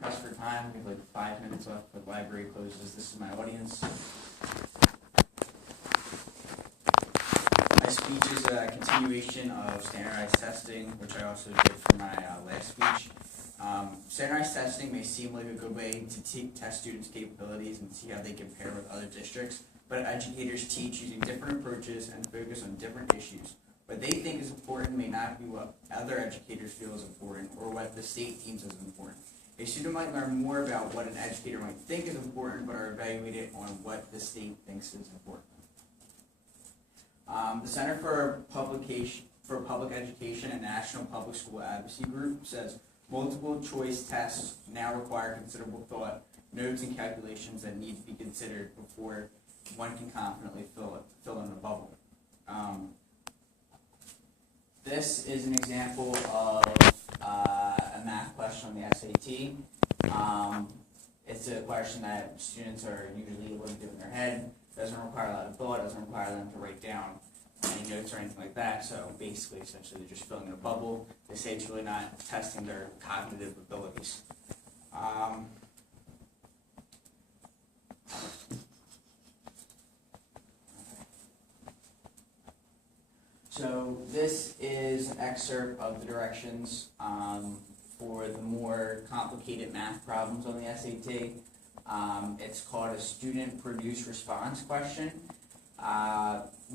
pressed for time. We have like 5 minutes left, but the library closes. This is my audience. My speech is a continuation of standardized testing, which I also did for my last speech. Standardized testing may seem like a good way to test students' capabilities and see how they compare with other districts, but educators teach using different approaches and focus on different issues. What they think is important may not be what other educators feel is important or what the state deems as important. A student might learn more about what an educator might think is important, but are evaluated on what the state thinks is important. The Center for Public Education and National Public School Advocacy Group says multiple choice tests now require considerable thought, notes, and calculations that need to be considered before one can confidently fill in a bubble. This is an example of a math question on the SAT. It's a question that students are usually able to do in their head. Doesn't require a lot of thought, doesn't require them to write down any notes or anything like that. So basically, essentially, they're just filling in a bubble. They say it's really not testing their cognitive abilities. So this is an excerpt of the directions for the more complicated math problems on the SAT. It's called a student-produced response question.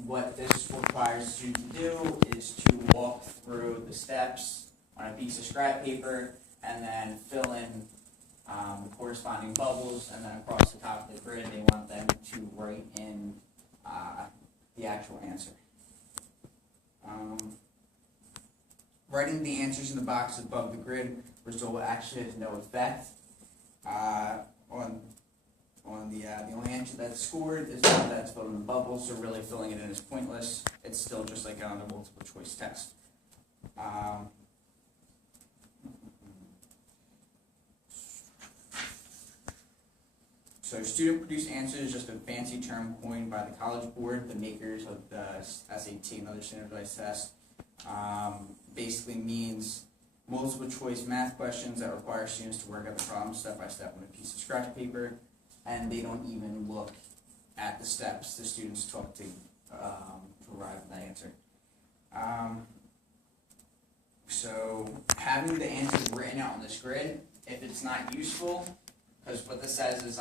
What this requires students to do is to walk through the steps on a piece of scrap paper and then fill in the corresponding bubbles, and then across the top of the grid they want them to write in the actual answer. Writing the answers in the box above the grid result actually has no effect on the only answer that's scored is the one that's filled in the bubble, so really filling it in is pointless. It's still just like on a multiple choice test. So student-produced answers is just a fancy term coined by the College Board, the makers of the SAT and other standardized tests. Basically means multiple choice math questions that require students to work out the problem step by step on a piece of scratch paper, and they don't even look at the steps the students took to arrive at that answer. So having the answers written out on this grid, if it's not useful, because what this says is,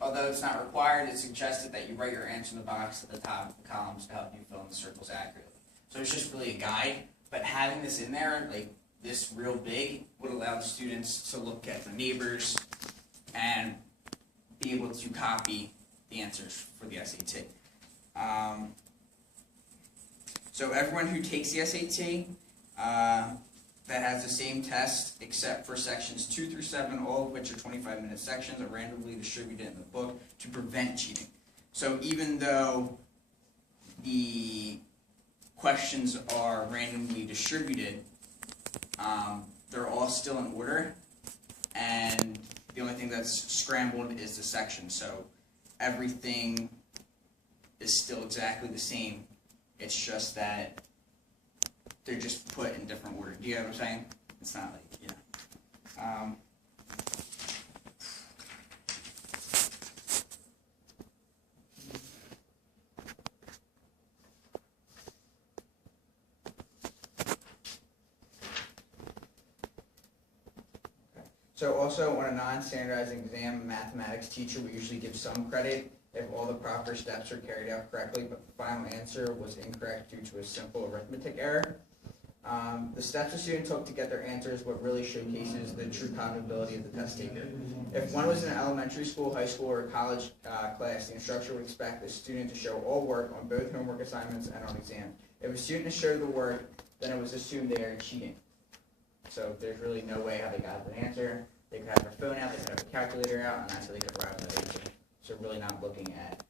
although it's not required, it's suggested that you write your answer in the box at the top of the columns to help you fill in the circles accurately. So it's just really a guide, but having this in there, like this real big, would allow the students to look at the neighbors and be able to copy the answers for the SAT. So everyone who takes the SAT that has the same test except for sections 2 through 7, all of which are 25-minute sections, are randomly distributed in the book to prevent cheating. So even though the questions are randomly distributed, they're all still in order, and the only thing that's scrambled is the section. So everything is still exactly the same. It's just that they're just put in different order. Do you know what I'm saying? It's not like, yeah. So also on a non-standardized exam, a mathematics teacher will usually give some credit if all the proper steps are carried out correctly, but the final answer was incorrect due to a simple arithmetic error. The steps a student took to get their answers what really showcases the true cognitivity of the test taker. If one was in an elementary school, high school, or college class, the instructor would expect the student to show all work on both homework assignments and on exam. If a student showed the work, then it was assumed they are cheating. So there's really no way how they got the answer. They could have their phone out, they could have a calculator out, and that's how they could arrive at that answer. So really not looking at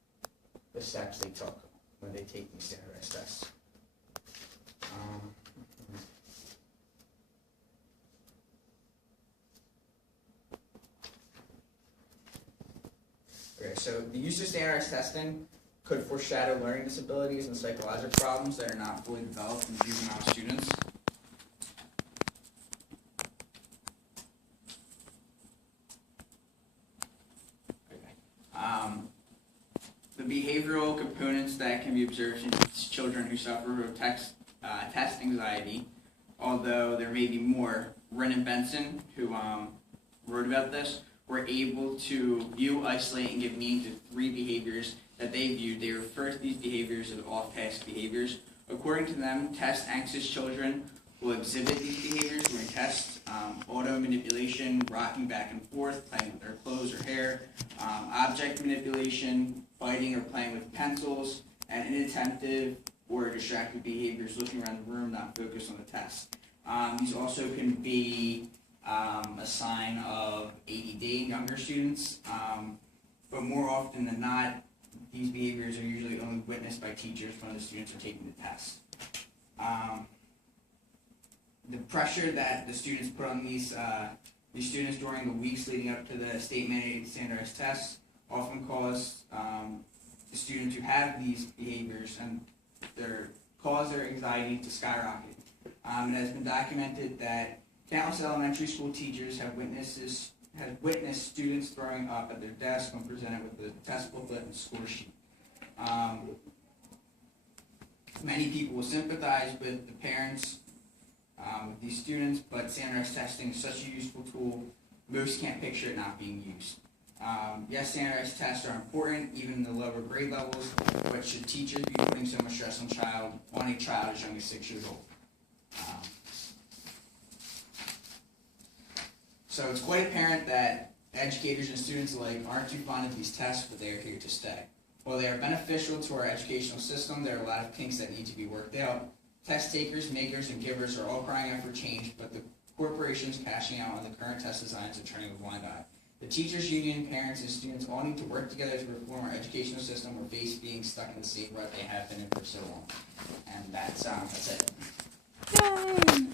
the steps they took when they take these standardized tests. Okay, so the use of standardized testing could foreshadow learning disabilities and psychological problems that are not fully developed in juvenile students. behavioral components that can be observed in children who suffer from test anxiety, although there may be more. Wren and Benson, who wrote about this, were able to view, isolate, and give meaning to 3 behaviors that they viewed. They refer to these behaviors as off-task behaviors. According to them, test-anxious children will exhibit these behaviors during tests: auto manipulation, rocking back and forth, playing with their clothes or hair, object manipulation, fighting or playing with pencils, and inattentive or distracted behaviors, looking around the room, not focused on the test. These also can be a sign of ADD in younger students, but more often than not, these behaviors are usually only witnessed by teachers when the students are taking the test. The pressure that the students put on these students during the weeks leading up to the state-mandated standardized tests often cause the students who have these behaviors and cause their anxiety to skyrocket. It has been documented that countless elementary school teachers have witnessed students throwing up at their desk when presented with the test booklet and score sheet. Many people will sympathize with the parents with these students, but standardized testing is such a useful tool, most can't picture it not being used. Yes, standardized tests are important, even in the lower grade levels, but should teachers be putting so much stress on a child as young as 6 years old? So it's quite apparent that educators and students alike aren't too fond of these tests, but they are here to stay. While they are beneficial to our educational system, there are a lot of kinks that need to be worked out. Test takers, makers, and givers are all crying out for change, but the corporations cashing out on the current test designs are turning a blind eye. The teachers' union, parents, and students all need to work together to reform our educational system or face being stuck in the same rut they have been in for so long. And that's it. Yay!